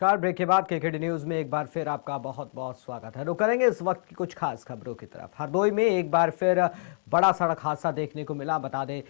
नमस्कार। ब्रेक के बाद केकेडी न्यूज में एक बार फिर आपका बहुत बहुत स्वागत है। रुक करेंगे इस वक्त की कुछ खास खबरों की तरफ। हरदोई में एक बार फिर बड़ा सड़क हादसा देखने को मिला, बता दें,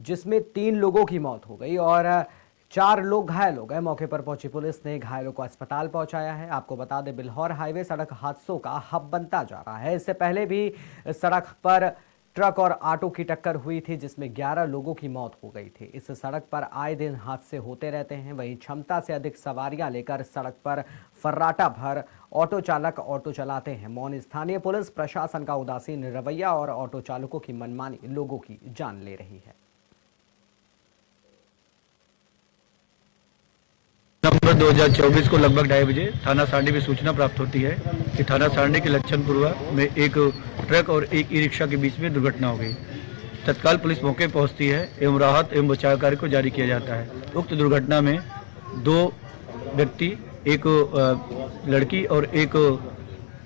जिसमें 3 लोगों की मौत हो गई और 4 लोग घायल हो गए। मौके पर पहुंची पुलिस ने घायलों को अस्पताल पहुंचाया है। आपको बता दें, बिल्हौर हाईवे सड़क हादसों का हब बनता जा रहा है। इससे पहले भी सड़क पर ट्रक और ऑटो की टक्कर हुई थी, जिसमें 11 लोगों की मौत हो गई थी। इस सड़क पर आए दिन हादसे होते रहते हैं। वहीं क्षमता से अधिक सवारियां लेकर सड़क पर फर्राटा भर ऑटो चालक ऑटो चलाते हैं। मौन स्थानीय पुलिस प्रशासन का उदासीन रवैया और ऑटो चालकों की मनमानी लोगों की जान ले रही है। नवंबर 2024 को लगभग 2:30 बजे थाना सारणी में सूचना प्राप्त होती है कि थाना सारणी के लक्षणपुरा में एक ट्रक और एक ई रिक्शा के बीच में दुर्घटना हो गई। तत्काल पुलिस मौके पहुंचती है एवं राहत एवं बचाव कार्य को जारी किया जाता है। उक्त दुर्घटना में 2 व्यक्ति, एक लड़की और एक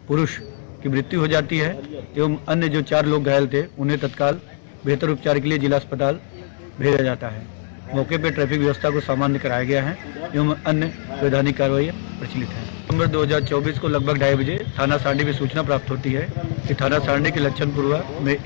पुरुष की मृत्यु हो जाती है एवं अन्य जो 4 लोग घायल थे उन्हें तत्काल बेहतर उपचार के लिए जिला अस्पताल भेजा जाता है। मौके पर ट्रैफिक व्यवस्था को सामान्य कराया गया है एवं अन्य वैधानिक कार्रवाई प्रचलित है। नवंबर 2024 को लगभग 2:30 बजे थाना सारणी में सूचना प्राप्त होती है कि थाना सारणी के लक्षणपुरा में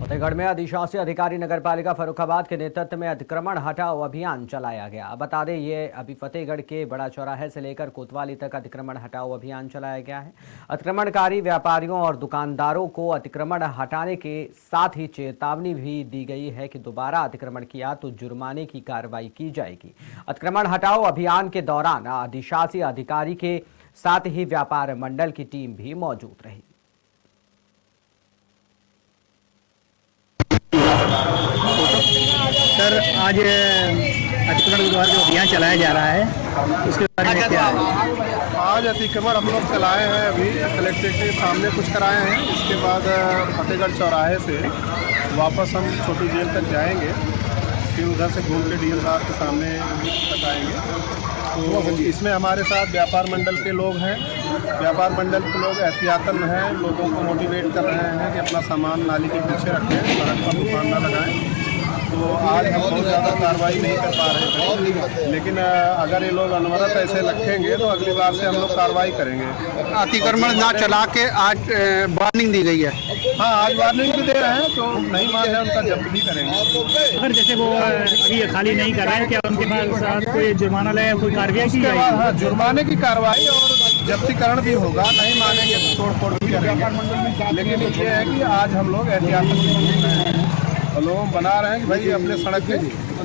फतेहगढ़ में अधिशासी अधिकारी नगरपालिका फर्रुखाबाद के नेतृत्व में अतिक्रमण हटाओ अभियान चलाया गया। बता दें, ये अभी फतेहगढ़ के बड़ा चौराहे से लेकर कोतवाली तक अतिक्रमण हटाओ अभियान चलाया गया है। अतिक्रमणकारी व्यापारियों और दुकानदारों को अतिक्रमण हटाने के साथ ही चेतावनी भी दी गई है कि दोबारा अतिक्रमण किया तो जुर्माने की कार्रवाई की जाएगी। अतिक्रमण हटाओ अभियान के दौरान अधिशासी अधिकारी के साथ ही व्यापार मंडल की टीम भी मौजूद रही। सर, आज अतिक्रमण द्वारा जो अभियान चलाया जा रहा है उसके बारे में क्या है? आज अतिक्रमण हम लोग चलाए हैं, अभी कलेक्ट्रेट के सामने कुछ कराए हैं। इसके बाद फतेहगढ़ चौराहे से वापस हम छोटी जेल तक जाएंगे, फिर उधर से घूम के डीएम साहब के सामने तक आएंगे। तो इसमें हमारे साथ व्यापार मंडल के लोग हैं। व्यापार मंडल के लोग एहतियातन हैं, लोगों को मोटिवेट कर रहे हैं कि अपना सामान नाली के पीछे रखें, सड़क पर दुकान न लगाएं। तो आज हम बहुत ज़्यादा कार्रवाई नहीं कर पा रहे थे, लेकिन अगर ये लोग अनवरत ऐसे रखेंगे तो अगली बार से हम लोग कार्रवाई करेंगे। अतिक्रमण ना चला के आज वार्निंग दी गई है। हाँ, आज वार्निंग भी दे रहे हैं, तो नहीं मान रहे उनका जब्त भी करेंगे। अगर जैसे वो अभी खाली नहीं कर रहे हैं, क्या उनके पास कोई जुर्माना लगा, कोई कार्रवाई की जाएगी? हाँ, जुर्माने की कार्रवाई और जब्तीकरण भी होगा। नहीं मानेंगे तो तोड़ फोड़ भी करेंगे। लेकिन ये है कि आज हम लोग एहतियात लोग बना रहे हैं कि भाई अपने सड़क के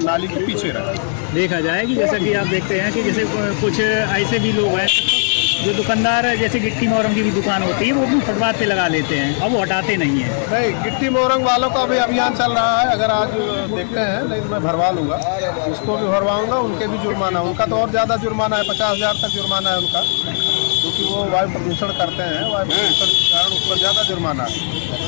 नाली के पीछे रहे। देखा जाए कि जैसा कि आप देखते हैं कि जैसे कुछ ऐसे भी लोग हैं जो दुकानदार, जैसे गिट्टी मोरंग की भी दुकान होती है, वो भी फुटपाथ पे लगा लेते हैं, अब वो हटाते नहीं है। नहीं, गिट्टी मोरंग वालों का भी अभियान चल रहा है। अगर आज देखते हैं, नहीं तो मैं भरवा लूँगा, उसको भी भरवाऊँगा। उनके भी जुर्माना, उनका तो और ज़्यादा जुर्माना है, 50,000 तक जुर्माना है उनका, क्योंकि वो वायु प्रदूषण करते हैं। वायु प्रदूषण के कारण उस पर ज़्यादा जुर्माना है।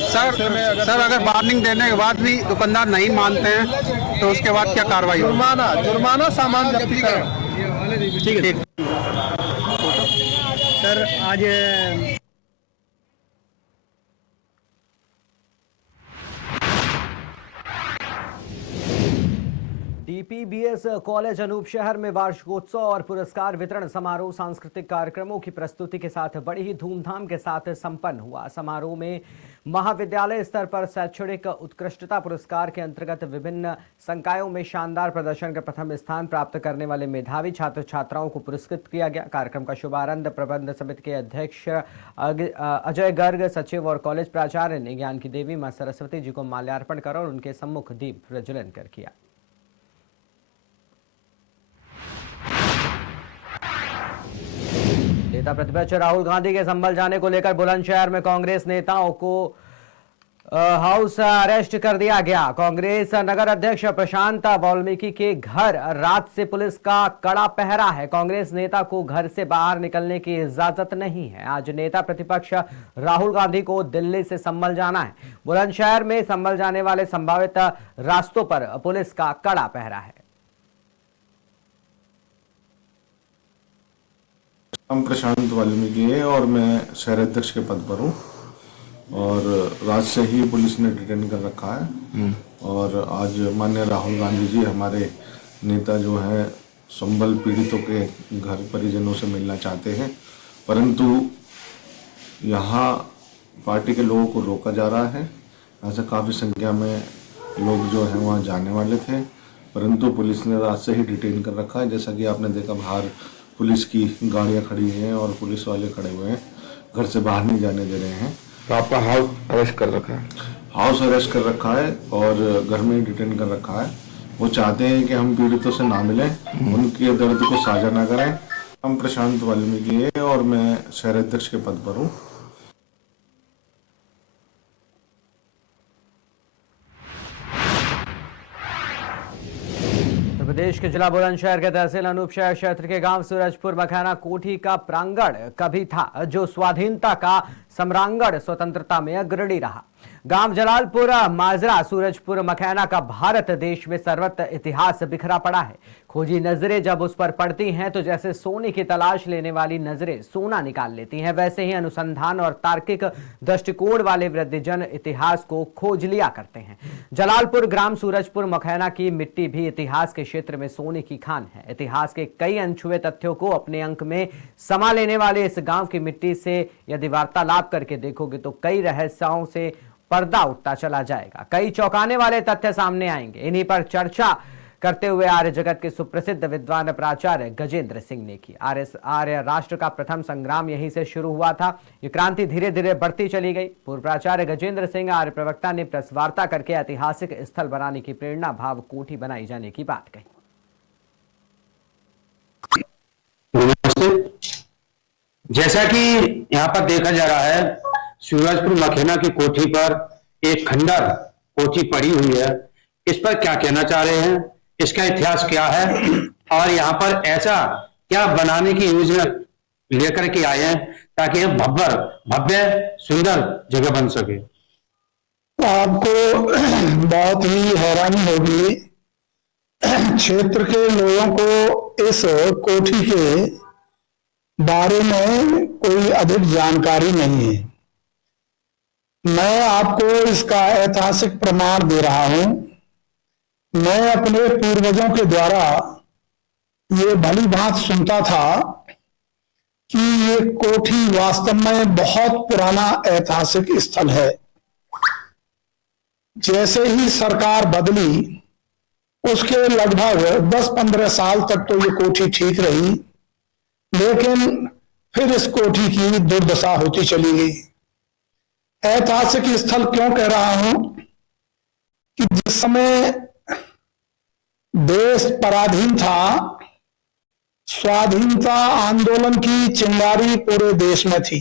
सर, अगर वार्निंग देने के बाद भी दुकानदार नहीं मानते हैं तो उसके बाद क्या कार्रवाई होगी? जुर्माना सामान जब्ती करें। ठीक है। सर, आज डीपीबीएस कॉलेज अनूप शहर में वार्षिकोत्सव और पुरस्कार वितरण समारोह सांस्कृतिक कार्यक्रमों की प्रस्तुति के साथ बड़ी ही धूमधाम के साथ संपन्न हुआ। समारोह में महाविद्यालय स्तर पर शैक्षणिक उत्कृष्टता पुरस्कार के अंतर्गत विभिन्न संकायों में शानदार प्रदर्शन कर प्रथम स्थान प्राप्त करने वाले मेधावी छात्र छात्राओं को पुरस्कृत किया गया। कार्यक्रम का शुभारंभ प्रबंध समिति के अध्यक्ष अजय गर्ग, सचिव और कॉलेज प्राचार्य ने ज्ञान की देवी मां सरस्वती जी को माल्यार्पण कर और उनके सम्मुख दीप प्रज्वलन कर किया। नेता प्रतिपक्ष राहुल गांधी के संभल जाने को लेकर बुलंदशहर में कांग्रेस नेताओं को हाउस अरेस्ट कर दिया गया। कांग्रेस नगर अध्यक्ष प्रशांत वाल्मीकि के घर रात से पुलिस का कड़ा पहरा है। कांग्रेस नेता को घर से बाहर निकलने की इजाजत नहीं है। आज नेता प्रतिपक्ष राहुल गांधी को दिल्ली से संभल जाना है। बुलंदशहर में संभल जाने वाले संभावित रास्तों पर पुलिस का कड़ा पहरा है। नाम प्रशांत वाल्मीकि है और मैं शहर अध्यक्ष के पद पर हूँ। और रात से ही पुलिस ने डिटेन कर रखा है। और आज माननीय राहुल गांधी जी हमारे नेता जो है संबल पीड़ितों के घर परिजनों से मिलना चाहते हैं, परंतु यहाँ पार्टी के लोगों को रोका जा रहा है। यहाँ से काफ़ी संख्या में लोग जो हैं वहाँ जाने वाले थे, परंतु पुलिस ने रात से ही डिटेन कर रखा है। जैसा कि आपने देखा बाहर पुलिस की गाड़ियाँ खड़ी हैं और पुलिस वाले खड़े हुए हैं, घर से बाहर नहीं जाने दे रहे हैं। तो आपका हाउस अरेस्ट कर रखा है? हाउस अरेस्ट कर रखा है और घर में ही डिटेन कर रखा है। वो चाहते हैं कि हम पीड़ितों से ना मिलें, उनके दर्द को साझा ना करें। हम प्रशांत वाल्मीकि है और मैं शहर अध्यक्ष के पद पर हूँ। प्रदेश के जिला बुलंदशहर के तहसील अनूपशहर क्षेत्र के गांव सूरजपुर मखाना कोठी का प्रांगण कभी था जो स्वाधीनता का सम्रांगण स्वतंत्रता में अग्रणी रहा। गांव जलालपुर माजरा सूरजपुर मखाना का भारत देश में सर्वत्र इतिहास बिखरा पड़ा है। खोजी नजरें जब उस पर पड़ती हैं तो जैसे सोने की तलाश लेने वाली नजरें सोना निकाल लेती हैं, वैसे ही अनुसंधान और तार्किक दृष्टिकोण वाले वृद्धजन इतिहास को खोज लिया करते हैं। जलालपुर ग्राम सूरजपुर मखाना की मिट्टी भी इतिहास के क्षेत्र में सोने की खान है। इतिहास के कई अनछुए तथ्यों को अपने अंक में समा लेने वाले इस गांव की मिट्टी से यदि वार्तालाप करके देखोगे तो कई रहस्यों से पर्दा उठता चला जाएगा। कई चौंकाने वाले तथ्य सामने आएंगे। इन्हीं पर चर्चा करते हुए आर्य जगत के सुप्रसिद्ध विद्वान प्राचार्य गजेंद्र सिंह ने की। आर्य राष्ट्र का प्रथम संग्राम यहीं से शुरू हुआ था। ये क्रांति धीरे धीरे बढ़ती चली गई। पूर्व प्राचार्य गजेंद्र सिंह आर्य प्रवक्ता ने प्रेस वार्ता करके ऐतिहासिक स्थल बनाने की प्रेरणा भाव कोठी बनाई जाने की बात कही। जैसा कि यहाँ पर देखा जा रहा है, सूरजपुर मखेना की कोठी पर एक खंडर कोठी पड़ी हुई है। इस पर क्या कहना चाह रहे हैं, इसका इतिहास क्या है और यहाँ पर ऐसा क्या बनाने की योजना लेकर के आए हैं ताकि यह भव्य सुंदर जगह बन सके। आपको बहुत ही हैरानी होगी, क्षेत्र के लोगों को इस कोठी के बारे में कोई अधिक जानकारी नहीं है। मैं आपको इसका ऐतिहासिक प्रमाण दे रहा हूं। मैं अपने पूर्वजों के द्वारा ये भली भांति सुनता था कि ये कोठी वास्तव में बहुत पुराना ऐतिहासिक स्थल है। जैसे ही सरकार बदली उसके लगभग 10-15 साल तक तो ये कोठी ठीक रही, लेकिन फिर इस कोठी की दुर्दशा होती चली गई। ऐतिहासिक स्थल क्यों कह रहा हूं कि जिस समय देश पराधीन था, स्वाधीनता आंदोलन की चिंगारी पूरे देश में थी।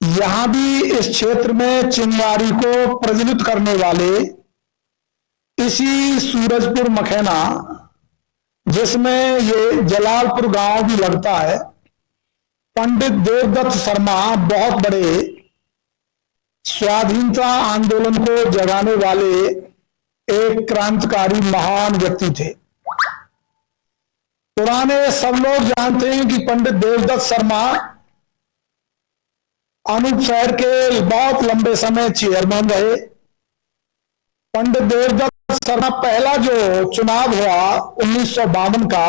यहां भी इस क्षेत्र में चिंगारी को प्रज्वलित करने वाले इसी सूरजपुर मखेना, जिसमें ये जलालपुर गांव भी लगता है, पंडित देवदत्त शर्मा बहुत बड़े स्वाधीनता आंदोलन को जगाने वाले एक क्रांतिकारी महान व्यक्ति थे। पुराने सब लोग जानते हैं कि पंडित देवदत्त शर्मा अनूपशहर के बहुत लंबे समय चेयरमैन रहे। पंडित देवदत्त शर्मा पहला जो चुनाव हुआ 1952 का,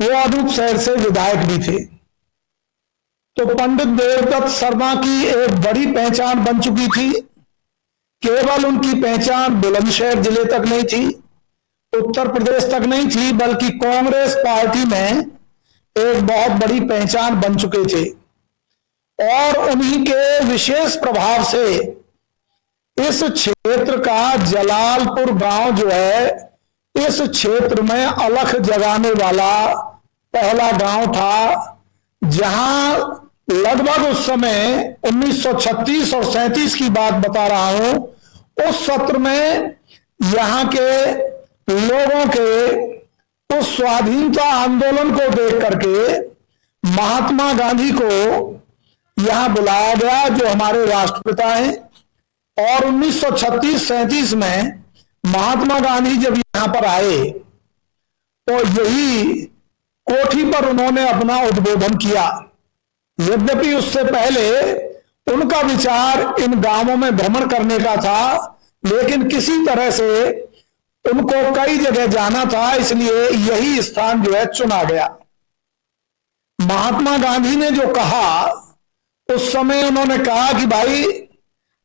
वो अनूपशहर से विधायक भी थे। तो पंडित देवदत्त शर्मा की एक बड़ी पहचान बन चुकी थी। केवल उनकी पहचान बुलंदशहर जिले तक नहीं थी, उत्तर प्रदेश तक नहीं थी, बल्कि कांग्रेस पार्टी में एक बहुत बड़ी पहचान बन चुके थे। और उन्हीं के विशेष प्रभाव से इस क्षेत्र का जलालपुर गांव जो है, इस क्षेत्र में अलख जगाने वाला पहला गांव था, जहां लगभग उस समय 1936 और 37 की बात बता रहा हूं, उस सत्र में यहां के लोगों के उस स्वाधीनता आंदोलन को देख करके महात्मा गांधी को यहां बुलाया गया, जो हमारे राष्ट्रपिता हैं। और 1936-37 में महात्मा गांधी जब यहां पर आए तो यही कोठी पर उन्होंने अपना उद्बोधन किया। यद्यपि उससे पहले उनका विचार इन गांवों में भ्रमण करने का था, लेकिन किसी तरह से उनको कई जगह जाना था, इसलिए यही स्थान जो है चुना गया। महात्मा गांधी ने जो कहा, उस समय उन्होंने कहा कि भाई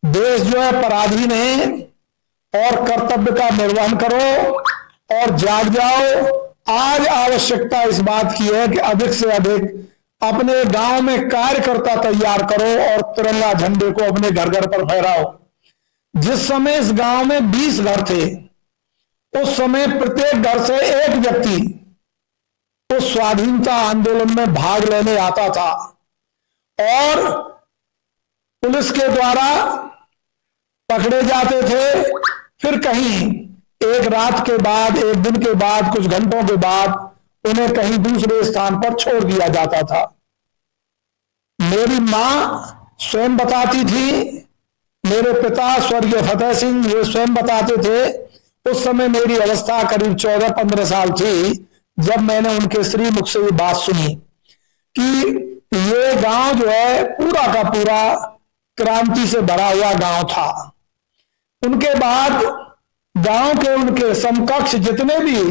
देश जो है पराधीन है और कर्तव्य का निर्वहन करो और जाग जाओ। आज आवश्यकता इस बात की है कि अधिक से अधिक अपने गांव में कार्यकर्ता तैयार करो और तिरंगा झंडे को अपने घर घर पर फहराओ। जिस समय इस गांव में 20 घर थे, उस समय प्रत्येक घर से एक व्यक्ति उस स्वाधीनता आंदोलन में भाग लेने आता था और पुलिस के द्वारा पकड़े जाते थे। फिर कहीं एक रात के बाद, एक दिन के बाद, कुछ घंटों के बाद उन्हें कहीं दूसरे स्थान पर छोड़ दिया जाता था। मेरी मां स्वयं बताती थी, मेरे पिता स्वर्गीय फतेह सिंह ये स्वयं बताते थे, उस समय मेरी अवस्था करीब 14-15 साल थी जब मैंने उनके श्रीमुख से ये बात सुनी कि ये गांव जो है पूरा का पूरा क्रांति से भरा हुआ गांव था। उनके बाद गांव के उनके समकक्ष जितने भी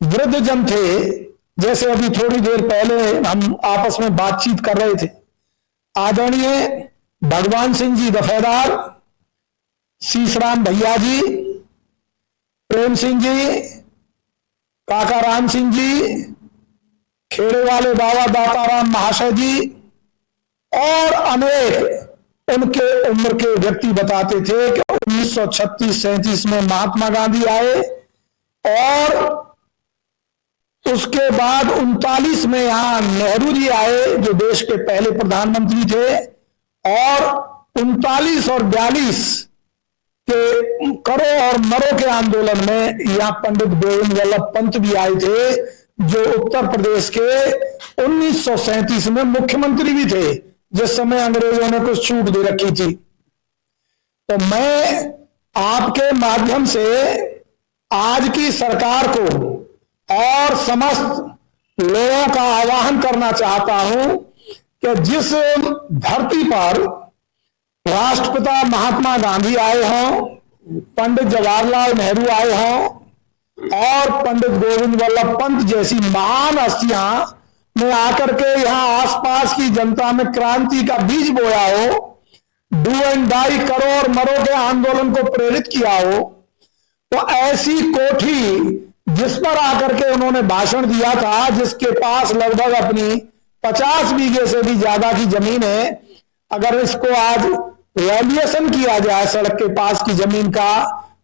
वृद्ध जन थे, जैसे अभी थोड़ी देर पहले हम आपस में बातचीत कर रहे थे, आदरणीय भगवान सिंह जी दफेदार, शीशराम भैया जी, प्रेम सिंह जी, काका राम सिंह जी, खेड़े वाले बाबा दाताराम महाशय जी और अनेक उनके उम्र के व्यक्ति बताते थे कि 1936-37 में महात्मा गांधी आए और उसके बाद 39 में यहां नेहरू जी आए जो देश के पहले प्रधानमंत्री थे, और 39 और 42 के करो और मरो के आंदोलन में यहां पंडित गोविंद वल्लभ पंत भी आए थे जो उत्तर प्रदेश के 1937 में मुख्यमंत्री भी थे, जिस समय अंग्रेजों ने कुछ छूट दे रखी थी। तो मैं आपके माध्यम से आज की सरकार को और समस्त लोगों का आह्वान करना चाहता हूं कि जिस धरती पर राष्ट्रपिता महात्मा गांधी आए हों, पंडित जवाहरलाल नेहरू आए हों और पंडित गोविंद वल्लभ पंत जैसी महान हस्तियां ने आकर के यहां आसपास की जनता में क्रांति का बीज बोया हो, डू एंड डाई करो और मरो के आंदोलन को प्रेरित किया हो, तो ऐसी कोठी जिस पर आकर के उन्होंने भाषण दिया था, जिसके पास लगभग अपनी 50 बीघे से भी ज्यादा की जमीन है, अगर इसको आज वैल्यूएशन किया जाए सड़क के पास की जमीन का,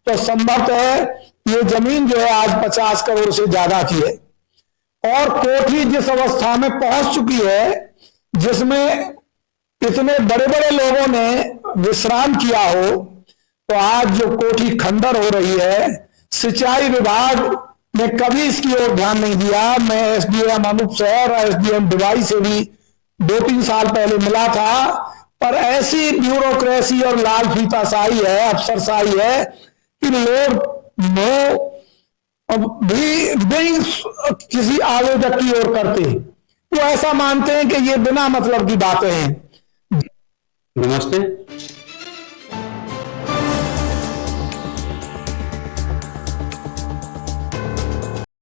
तो संभवतः है ये जमीन जो है आज 50 करोड़ से ज्यादा की है। और कोठी जिस अवस्था में पहुंच चुकी है, जिसमें इतने बड़े बड़े लोगों ने विश्राम किया हो, तो आज जो कोठी खंडर हो रही है, सिंचाई विभाग ने कभी इसकी ओर ध्यान नहीं दिया। मैं एसडीएम अनूप शहर और एसडीएम डिवाई से भी 2-3 साल पहले मिला था, पर ऐसी ब्यूरोक्रेसी और लाल फीताशाही है, अफसरशाही है कि लोग भी किसी आवेदक की ओर करते हैं, वो ऐसा मानते हैं कि ये बिना मतलब की बातें हैं। नमस्ते।